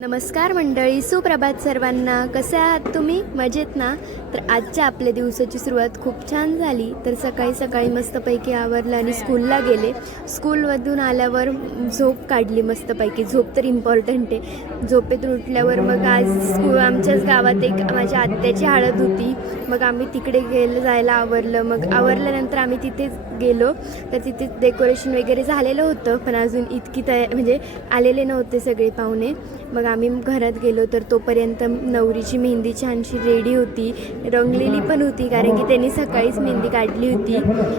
नमस्कार मंडळी, सुप्रभात सर्वांना. कसे आहात तुम्ही? मजेत ना? तर आजच्या आपल्या दिवसाची सुरुवात खूप छान झाली. तर सकाळी सकाळी मस्तपैकी आवरलं आणि स्कूलला गेले. स्कूलमधून आल्यावर झोप काढली मस्तपैकी. झोप तर इम्पॉर्टंट आहे. झोपेतून उठल्यावर मग आज आमच्याच गावात एक माझ्या आत्याची हळद होती. मग आम्ही तिकडे जायला आवरलं. मग आवरल्यानंतर आम्ही तिथे गेलो. तर तिथे डेकोरेशन वगैरे झालेलं होतं, पण अजून इतकी म्हणजे आलेले नव्हते सगळे पाहुणे. मग आम्ही घरात गेलो. तर तोपर्यंत नवरीची मेहंदी छानशी रेडी होती, रंगलेली पण होती, कारण की त्यांनी सकाळीच मेहंदी काढली होती.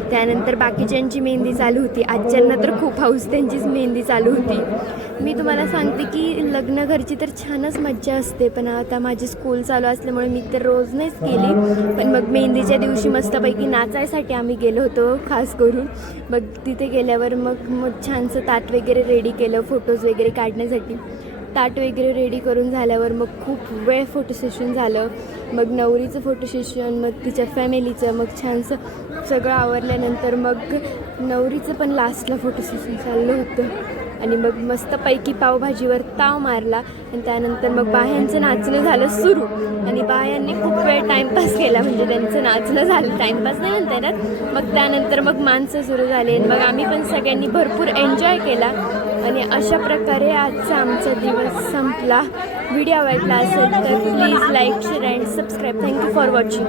त्यानंतर बाकीच्यांची मेहंदी चालू होती. आजच्यांना तर खूप हौस, त्यांचीच मेहंदी चालू होती. मी तुम्हाला सांगते की लग्न घरची तर छानच मज्जा असते, पण आता माझी स्कूल चालू असल्यामुळे मी तर रोज नाहीच केली. पण मग मेहंदीच्या दिवशी मस्तपैकी नाचायसाठी आम्ही गेलो होतो खास करून. मग तिथे गेल्यावर मग छानसं ताट वगैरे रेडी केलं फोटोज वगैरे काढण्यासाठी. ताट वगैरे रेडी करून झाल्यावर मग खूप वेळ फोटो सेशन झालं. मग नवरीचं फोटो सेशन, मग तिच्या फॅमिलीचं, मग छानसं सगळं आवरल्यानंतर मग नवरीचं पण लास्टला फोटो सेशन चाललं होतं. आणि मग मस्तपैकी पावभाजीवर ताव मारला. आणि त्यानंतर मग बायांचं नाचणं झालं सुरू. आणि बायांनी खूप वेळ टाईमपास केला, म्हणजे त्यांचं नाचणं झालं, टाईमपास नाही म्हणता येणार. मग त्यानंतर मग माणसं सुरू झाले. मग आम्ही पण सगळ्यांनी भरपूर एन्जॉय केला. आणि अशा प्रकारे आजचा आमचा दिवस संपला. व्हिडिओ आवडला असेल तर please like, share and subscribe. Thank you for watching.